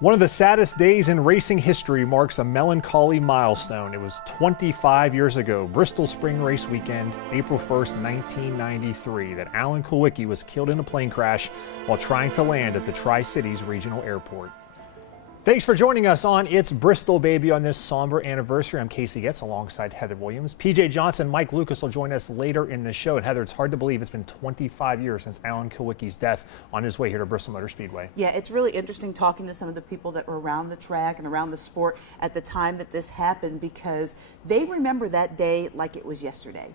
One of the saddest days in racing history marks a melancholy milestone. It was 25 years ago, Bristol Spring Race Weekend, April 1st, 1993, that Alan Kulwicki was killed in a plane crash while trying to land at the Tri-Cities Regional Airport. Thanks for joining us on It's Bristol, Baby on this somber anniversary. I'm Casey Getz alongside Heather Williams. PJ Johnson, Mike Lucas will join us later in the show. And Heather, it's hard to believe it's been 25 years since Alan Kulwicki's death on his way here to Bristol Motor Speedway. Yeah, it's really interesting talking to some of the people that were around the track and around the sport at the time that this happened, because they remember that day like it was yesterday.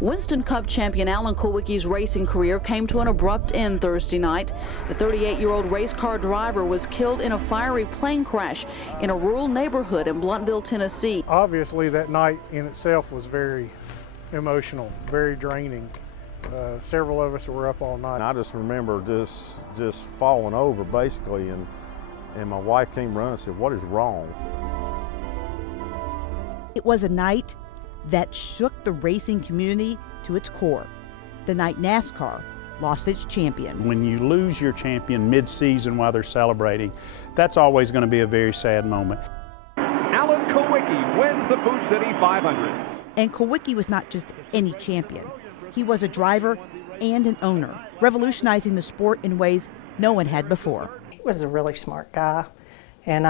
Winston Cup champion Alan Kulwicki's racing career came to an abrupt end Thursday night. The 38-year-old race car driver was killed in a fiery plane crash in a rural neighborhood in Blunteville, Tennessee. Obviously, that night in itself was very emotional, very draining. Several of us were up all night. I just remember just falling over basically, and my wife came running and said, "What is wrong?" It was a night that shook the racing community to its core. The night NASCAR lost its champion. When you lose your champion mid-season while they're celebrating, that's always going to be a very sad moment. Alan Kulwicki wins the Food City 500. And Kulwicki was not just any champion. He was a driver and an owner, revolutionizing the sport in ways no one had before. He was a really smart guy. And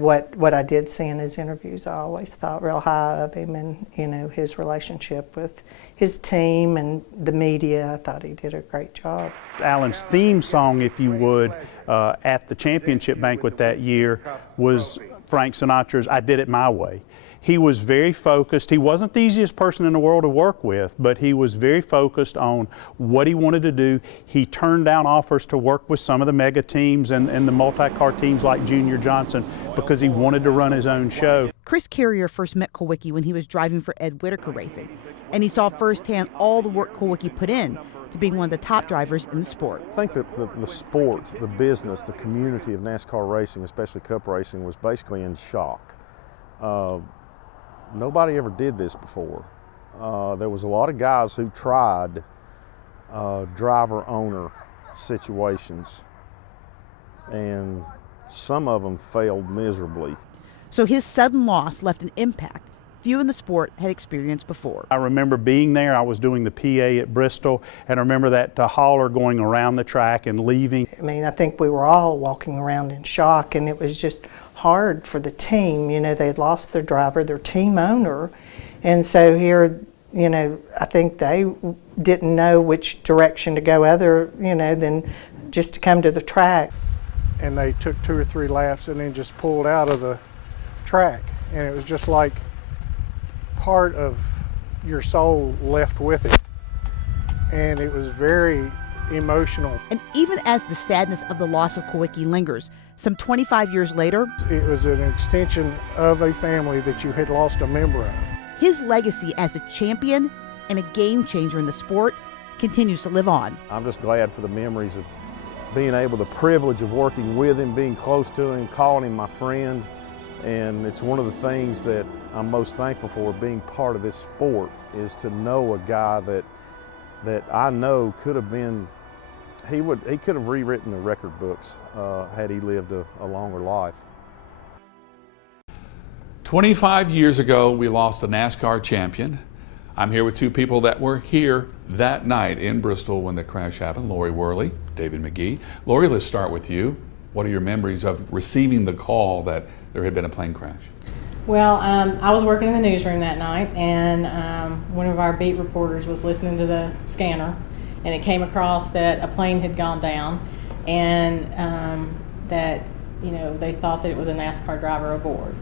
what I did see in his interviews, I always thought real high of him, and his relationship with his team and the media. I thought he did a great job. Alan's theme song, if you would, at the championship banquet that year was Frank Sinatra's "I Did It My Way." He was very focused. He wasn't the easiest person in the world to work with, but he was very focused on what he wanted to do. He turned down offers to work with some of the mega teams and the multi-car teams like Junior Johnson because he wanted to run his own show. Chris Carrier first met Kulwicki when he was driving for Ed Whitaker Racing, and he saw firsthand all the work Kulwicki put in to being one of the top drivers in the sport. I think that the sport, the business, the community of NASCAR racing, especially Cup racing, was basically in shock. Nobody ever did this before. There was a lot of guys who tried driver-owner situations, and some of them failed miserably. So his sudden loss left an impact few in the sport had experienced before. I remember being there. I was doing the PA at Bristol, and I remember that hauler going around the track and leaving. I mean, I think we were all walking around in shock, and it was just hard for the team. They had lost their driver, their team owner, and so here, I think they didn't know which direction to go other, than just to come to the track. And they took 2 or 3 laps and then just pulled out of the track, and it was just like part of your soul left with it, and it was very emotional. And even as the sadness of the loss of Kulwicki lingers, some 25 years later, it was an extension of a family that you had lost a member of. His legacy as a champion and a game changer in the sport continues to live on. I'm just glad for the memories of being able, the privilege of working with him, being close to him, calling him my friend. And it's one of the things that I'm most thankful for, being part of this sport, is to know a guy that I know could have been, he could have rewritten the record books had he lived a longer life. 25 years ago, we lost a NASCAR champion. I'm here with 2 people that were here that night in Bristol when the crash happened, Lori Worley, David McGee. Lori, let's start with you. What are your memories of receiving the call that there had been a plane crash? Well, I was working in the newsroom that night, and one of our beat reporters was listening to the scanner, and it came across that a plane had gone down, and that they thought that it was a NASCAR driver aboard.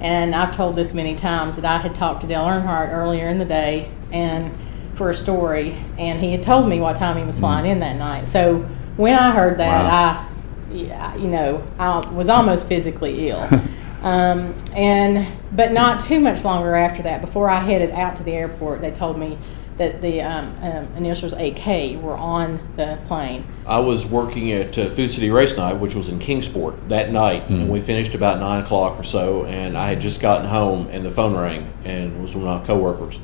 And I've told this many times that I had talked to Dale Earnhardt earlier in the day and for a story, and he had told me what time he was flying in that night. So when I heard that, wow. I was almost physically ill. But not too much longer after that, before I headed out to the airport, they told me that the initials AK were on the plane. I was working at Food City Race Night, which was in Kingsport, that night. And we finished about 9 o'clock or so, and I had just gotten home, and the phone rang, and it was one of my coworkers.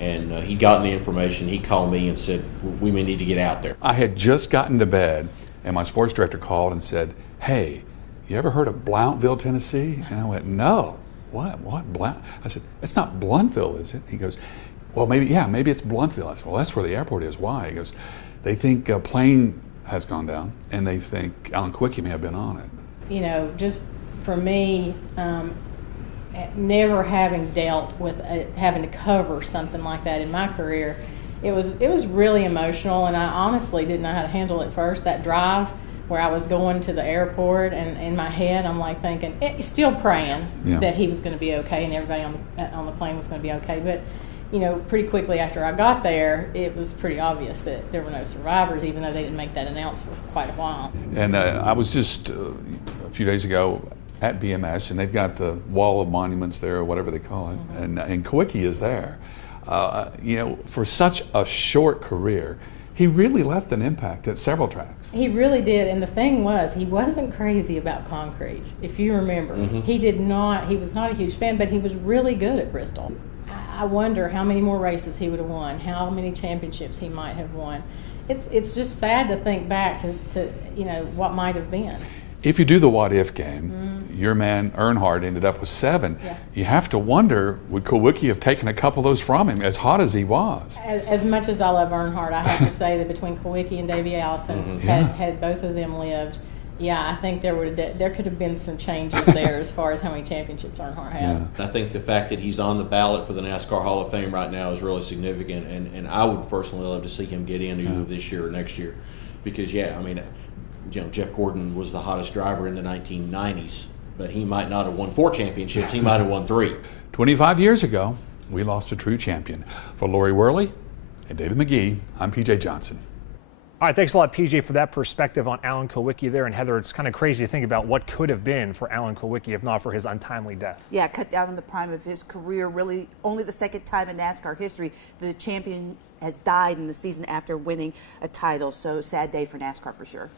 And he'd gotten the information. He called me and said, we may need to get out there. I had just gotten to bed, and my sports director called and said, hey, you ever heard of Blountville, Tennessee? And I went, no. What? Blount? I said, it's not Bluntville, is it? He goes, well, maybe it's Bluntville. I said, well, that's where the airport is. Why? He goes, they think a plane has gone down, and they think Alan Kulwicki may have been on it. You know, just for me, never having dealt with having to cover something like that in my career, it was really emotional, and I honestly didn't know how to handle it first. That drive where I was going to the airport, and in my head I'm like thinking, still praying that he was going to be okay and everybody on the plane was going to be okay. But you know, pretty quickly after I got there, it was pretty obvious that there were no survivors, even though they didn't make that announcement for quite a while. And I was just a few days ago at BMS, and they've got the wall of monuments there, or whatever they call it, and Kulwicki is there. You know, for such a short career, he really left an impact at several tracks. He really did, and the thing was, he wasn't crazy about concrete, if you remember. He was not a huge fan, but he was really good at Bristol. I wonder how many more races he would have won, how many championships he might have won. It's just sad to think back to you know, what might have been. If you do the what-if game, your man Earnhardt ended up with 7. Yeah. You have to wonder, would Kulwicki have taken a couple of those from him, as hot as he was? As much as I love Earnhardt, I have to say that between Kulwicki and Davey Allison, had both of them lived, I think there could have been some changes there as far as how many championships Earnhardt had. I think the fact that he's on the ballot for the NASCAR Hall of Fame right now is really significant, and I would personally love to see him get in either this year or next year, because I mean, you know, Jeff Gordon was the hottest driver in the 1990s, but he might not have won 4 championships. He might have won 3. 25 years ago, we lost a true champion. For Lori Worley and David McGee, I'm PJ Johnson. All right, thanks a lot, PJ, for that perspective on Alan Kulwicki there. And Heather, it's kind of crazy to think about what could have been for Alan Kulwicki if not for his untimely death. Yeah, cut down in the prime of his career. Really, only the second time in NASCAR history the champion has died in the season after winning a title. So sad day for NASCAR for sure.